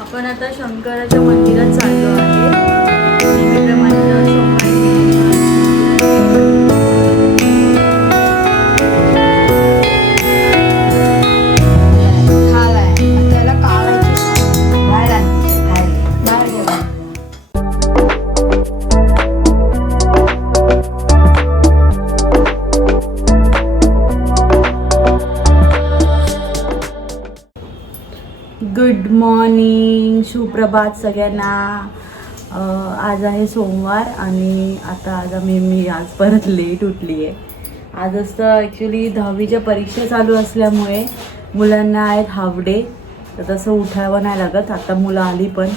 आपण आता शंकराच्या मंदिरात चाललो आहे. नेहमीप्रमाणे दर गुड मॉर्निंग, सुप्रभात सगळ्यांना. आज आहे सोमवार आणि आता मी आज परत लेट उठली आहे. आज असतं ॲक्च्युली 10वीच्या परीक्षा चालू असल्यामुळे मुलांना आहेत हाफ डे, तर तसं उठावं नाही लागत. आता मुलं आली पण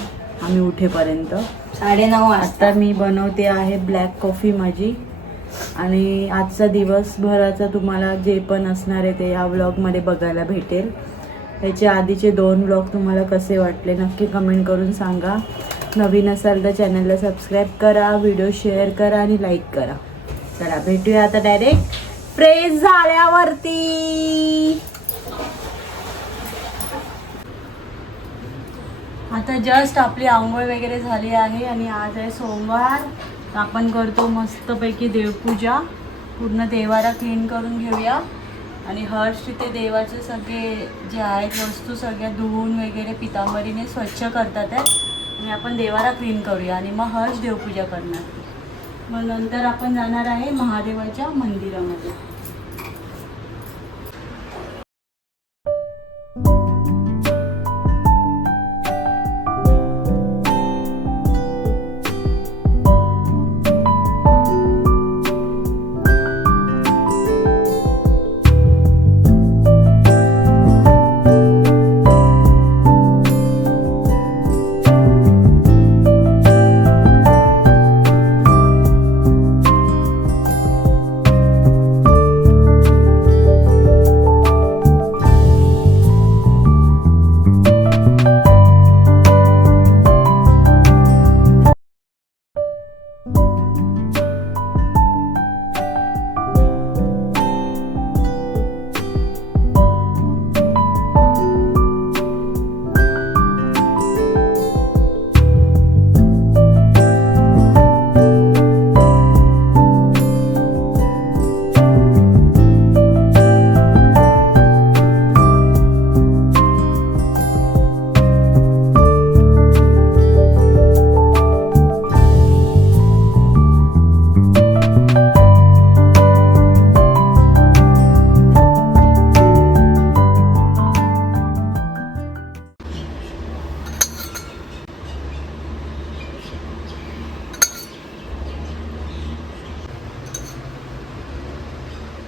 आम्ही उठेपर्यंत 9:30 आता मी बनवते आहे ब्लॅक कॉफी माझी. आणि आजचा दिवसभराचा तुम्हाला जे पण असणार आहे ते या व्लॉगमध्ये बघायला भेटेल. ह्याच्या आधीचे 2 व्लॉग तुम्हाला कसे वाटले नक्की कमेंट करून सांगा. नवीन असाल तर चॅनलला सबस्क्राईब करा, व्हिडिओ शेअर करा आणि लाईक करा. चला भेटूया आता डायरेक्ट फ्रेश झाल्यावरती. आता जस्ट आपली आंघोळ वगैरे झाली आहे आणि आज आहे सोमवार. तर आपण करतो मस्तपैकी देवपूजा. पूर्ण देवारा क्लीन करून घेऊया. आणि हर्ष तिथे देवाचे सगळे जे आहेत वस्तू सगळ्या धुवून वगैरे पितांबरीने स्वच्छ करतात आहे. आणि आपण देवारा क्लीन करूया आणि मग हर्ष देवपूजा करणार. मग नंतर आपण जाणार आहे महादेवाच्या मंदिरामध्ये.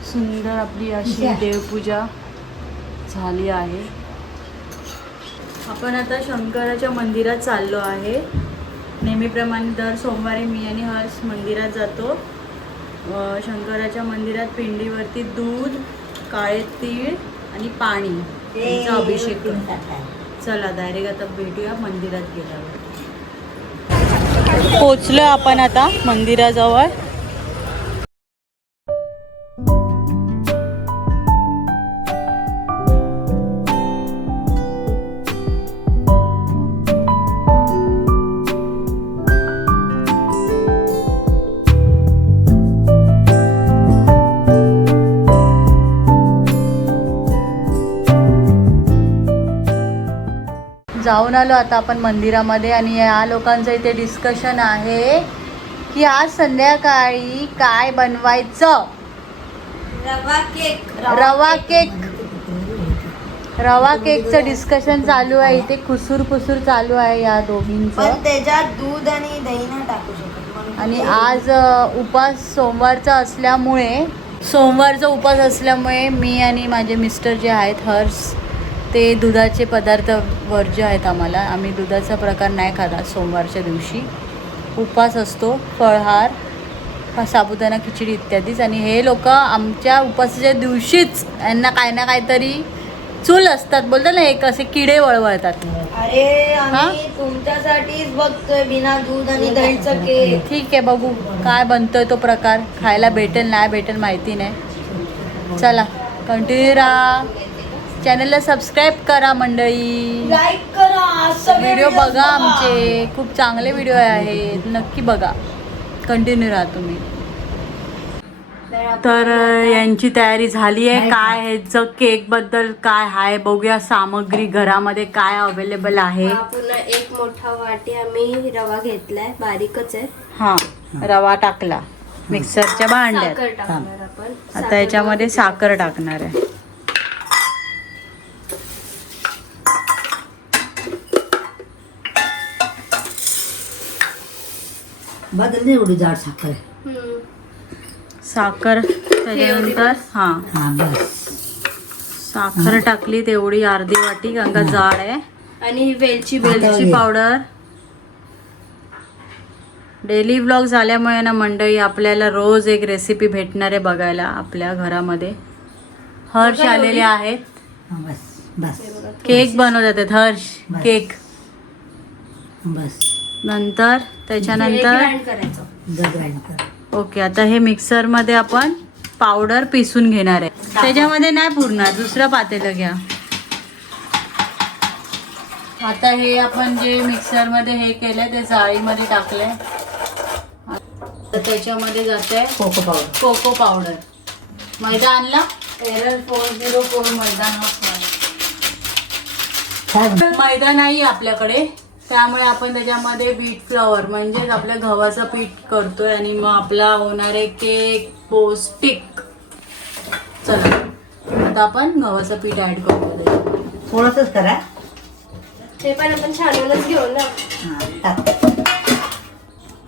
सुंदर आपली अशी देवपूजा झाली आहे. आपण आता शंकराच्या मंदिरात चाललो आहे. नेहमीप्रमाणे दर सोमवारी मी आणि हर्ष मंदिरात जातो. शंकराच्या मंदिरात पिंडीवरती दूध, काळे तीळ आणि पाणी यांचा अभिषेक करतात. चला डायरेक्ट आता भेटूया मंदिरात गेल्यावर. पोचलो आपण आता मंदिराजवळ. जाऊन आलो आता आपण मंदिरामध्ये. आणि या लोकांचं इथे डिस्कशन आहे की आज संध्याकाळी काय बनवायचं. रवा केकचं डिस्कशन चालू आहे इथे. खुसूर चालू आहे या दोघींचं. पण त्याच्यात दूध आणि दही नाही टाकू शकत. आणि आज सोमवारचा उपास असल्यामुळे मी आणि माझे मिस्टर जे आहेत हर्ष ते दुधाचे पदार्थ वर्ज्य आहेत आम्हाला. आम्ही दुधाचा प्रकार नाही खात सोमवारच्या दिवशी. उपास असतो, फळहार, साबुदाणा खिचडी इत्यादीच. आणि हे लोक आमच्या उपासाच्या दिवशीच यांना काय ना काहीतरी चूल असतात, बोलतात ना, एक असे किडे वळवळतात. अरे आम्ही तुमच्यासाठीच बघतोय बिना दूध आणि दहीचं केक. ठीक आहे, बघू काय बनतोय तो प्रकार. खायला भेटेल नाही भेटेल माहिती नाही. चला कंटिन्यू राहा चॅनलला सबस्क्राईब करा मंडळी. लाईक करा, सगळे व्हिडिओ videos बघा आमचे, खूप चांगले व्हिडिओ आहेत, नक्की बघा. कंटिन्यू राहा तुम्ही. तर यांची तयारी झाली आहे. काय ह्याचं केक बद्दल काय आहे बघूया. सामग्री घरामध्ये काय अवेलेबल आहे. पुन्हा एक मोठा वाटी आम्ही रवा घेतलाय, बारीकच आहे. हा, रवा टाकला मिक्सरच्या भांड्यात. साखर टाकणार आपण. आता याच्यामध्ये साखर टाकणार आहे. बदलली एवढी जाड साखर आहे. साखर त्याच्यानंतर हा हा बस. साखर टाकली तेवढी अर्धी वाटी, कारण का जाड आहे. आणि वेलची वेलची पावडर. डेली व्लॉग झाल्यामुळे ना मंडळी आपल्याला रोज एक रेसिपी भेटणार आहे बघायला आपल्या घरामध्ये. हर्ष आलेले आहेत, हा, बस बस केक बनवत आहेत. हर्ष बस. केक. बस नंतर त्याच्यानंतर करायचं. ग्राइंड कर. ओके, आता हे मिक्सर मध्ये आपण पावडर पिसून घेणार आहे. त्याच्यामध्ये नाही पुरणार, दुसरं पातेलं घ्या. आता हे आपण जे मिक्सर मध्ये हे केलंय ते जाळीमध्ये टाकलंय. आता त्याच्यामध्ये जाते कोको पावडर. Cocoa powder. मैदा आणला. एरर 404 मैदा काय म्हणते? मैदा नाही आपल्याकडे, त्यामुळे आपण त्याच्यामध्ये व्हीट फ्लॉवर म्हणजेच आपल्या गव्हाचं पीठ करतोय आणि मग आपला होणारे केक पौष्टिक. चला आता आपण गव्हाचं पीठ ऍड करतो त्याच्यामध्ये. थोडंसंच करा. ते पण आपण छानूनच घेऊ ना. हा, टाक.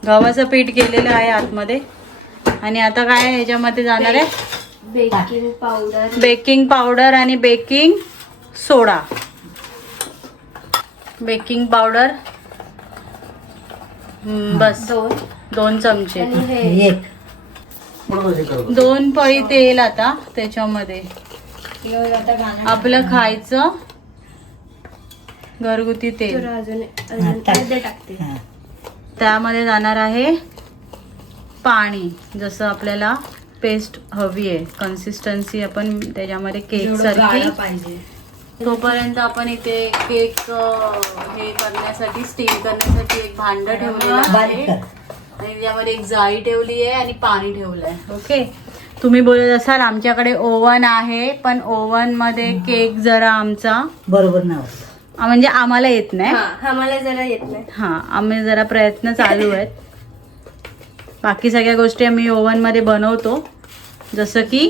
गव्हाचं पीठ केलेलं आहे आतमध्ये. आणि आता काय ह्याच्यामध्ये जाणार आहे बेकिंग पावडर. बेकिंग पावडर आणि बेकिंग सोडा. बेकिंग पावडर बस 2 चमचे. आणि हे एक 2 पळी तेल आता त्याच्यामध्ये. आता घालणार. आपलं खायचं घरगुती तेल. अजून हा, टाक. अर्धे टाकते. हा. त्यामध्ये जाणार आहे पाणी. जसं आपल्याला पेस्ट हवी आहे कन्सिस्टन्सी आपण त्याच्यामध्ये केक सारखी पाहिजे. तोपर्यंत आपण इथे केक हे करण्यासाठी स्टीम करण्यासाठी एक भांड ठेवलेलं बारीक आहे. कर. आणि त्याच्यामध्ये एक जाळी ठेवली आहे आणि पाणी ठेवलं आहे. ओके, तुम्ही बोलत असाल आमच्याकडे ओव्हन आहे, पण ओव्हन मध्ये केक जरा आमचा बरोबर नाही होत. म्हणजे आम्हाला येत नाही. हा मला जरा येत नाही. हा, आम्ही जरा प्रयत्न चालू आहेत. बाकी सगळ्या गोष्टी आम्ही ओव्हन मध्ये बनवतो, जसं की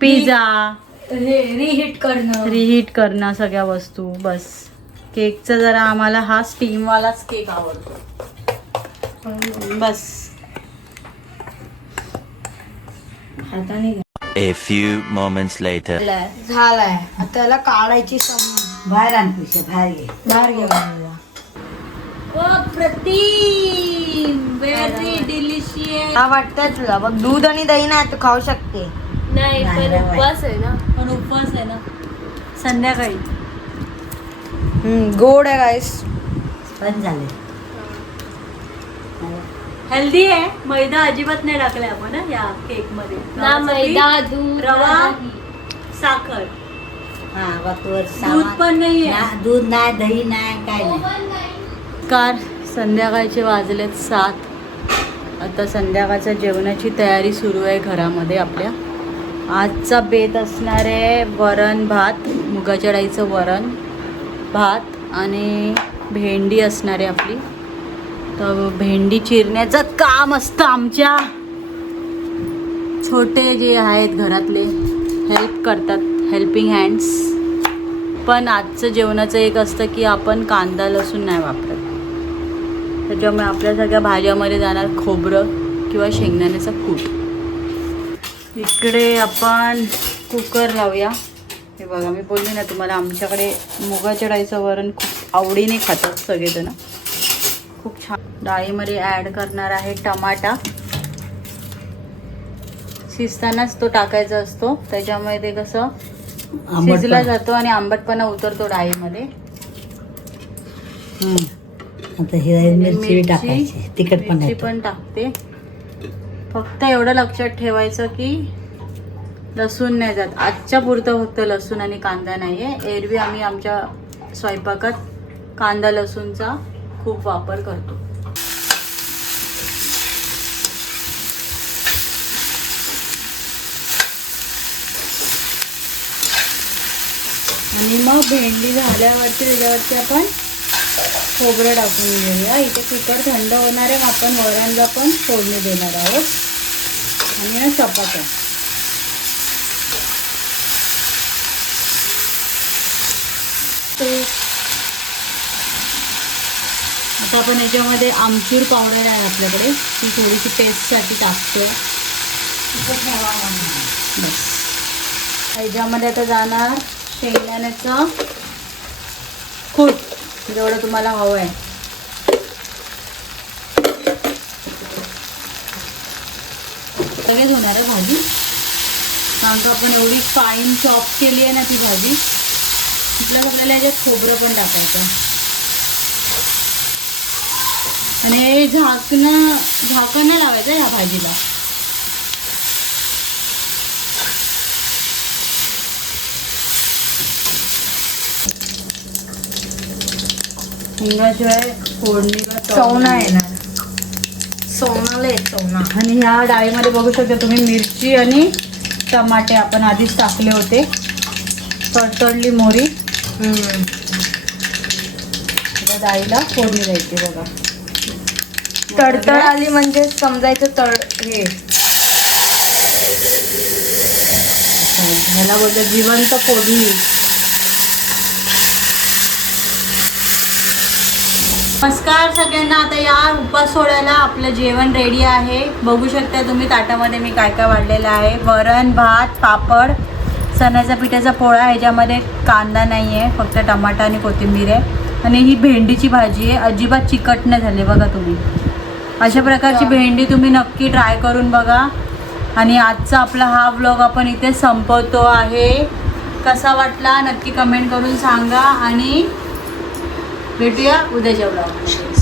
पिझ्झा हे रिहीट करणं. रिहीट करणं सगळ्या वस्तू. बस केकचा जरा आम्हाला हा स्टीमवालाच केक आवडतो. बस हाताने A few moments later. झालाय. आता त्याला काढायची समज. बाहेर आण पैसे, बाहेर घे. बाहेर घेऊन. अप्रतिम, व्हेरी डिलिशियस. हा वाटतंय तुला बघ, दूध आणि दही नाही तू खाऊ शकते. नाही नाही, पण नाही. उपवास आहे ना. पण उपवास आहे ना संध्याकाळी. गोड आहे गाईस. पण झाले. हेल्दी आहे. मैदा अजिबात नाही टाकलाय आपण हं, या केक मध्ये. ना मैदा, दूध, रवा, दही. साखर, हा वरवर दूध सामान. पण नाहीये. दूध नाही, दही नाही, काय नाही. कार संध्याकाळचे वाजलेत 7. आता संध्याकाळच्या जेवणाची तयारी सुरू आहे घरामध्ये आपल्या. आजचा बेत असणार आहे वरण भात, मुगाच्या डाळीचं वरण भात आणि भेंडी असणार आहे आपली. तर भेंडी चिरण्याचं काम असतं आमच्या. छोटे जे आहेत घरातले हेल्प करतात, हेल्पिंग हँड्स. पण आजचं जेवणाचं एक असतं की आपण कांदा लसूण नाही वापरत. त्याच्यामुळे आपल्या सगळ्या भाज्यामध्ये जाणार खोबरं किंवा शेंगदाण्याचा कूट. इकडे आपण कुकर लावूया. हे बघा, मी बोलली ना तुम्हाला आमच्याकडे मुगाच्या डाळीचं वरण खूप आवडीने खातात सगळेजण. खूप छान. डाळीमध्ये ॲड करणार आहे टमाटा. शिजतानाच तो टाकायचा असतो, त्याच्यामुळे ते कसं शिजला जातो आणि आंबटपणा उतरतो डाळीमध्ये. आता हिरवी मिरची टाकायची, तिखट पण मिरची पण टाकते. फक्त एवढं लक्षात ठेवायचं की लसूण नाही जात. आजच्या पुरतं फक्त लसूण आणि कांदा नाही आहे. एरवी आम्ही आमच्या स्वयंपाकात कांदा लसूणचा खूप वापर करतो. आणि मग भेंडी झाल्यावरती त्याच्यावरती आपण खोबरं टाकून घेऊया. इथे कुकर थंड होणार आहे. आपण वरणला पण फोडणी देणार आहोत आणि ना चपात्या. आता आपण याच्यामध्ये आमचूर पावडर आहे आपल्याकडे, ती थोडीशी टेस्टसाठी टाकतो. बस. ह्याच्यामध्ये आता जाणार शेंगदाण्याचं कूट, जेवढं तुम्हाला हवं आहे. सगळेच होणार आहे भाजी, कारण का आपण एवढी फाईन चॉप केली आहे ना ती भाजी. म्हटलं आपल्याला याच्यात खोबरं पण टाकायचं. आणि हे झाकण नाही लावायचं ह्या भाजीला. हिंगाशिवाय फोडणीला चवना येणार. सोनाला आहे चवना. आणि ह्या डाळीमध्ये बघू शकता तुम्ही मिरची आणि टमाटे आपण आधीच टाकले होते. तडतडली मोहरी. आता डाळीला फोडणी द्यायची बघा. तडतड आली म्हणजे समजायचं हे ह्याला बोलतात जिवंत फोडणी. नमस्कार सगळ्यांना. आता या उपास सोडायला आपलं जेवण रेडी आहे. बघू शकता तुम्ही ताटामध्ये मी काय काय वाढलेलं आहे. वरण, भात, पापड, चण्याच्या पिठाचा पोळा. ह्याच्यामध्ये कांदा नाही आहे, फक्त टमाटा आणि कोथिंबीर आहे. आणि ही भेंडीची भाजी आहे. अजिबात चिकट नाही झाली बघा तुम्ही. अशा प्रकारची भेंडी तुम्ही नक्की ट्राय करून बघा. आणि आजचा आपला हा व्लॉग आपण इथे संपवतो आहे. कसा वाटला नक्की कमेंट करून सांगा आणि भेटूया उद्याच्या व्लॉगमध्ये.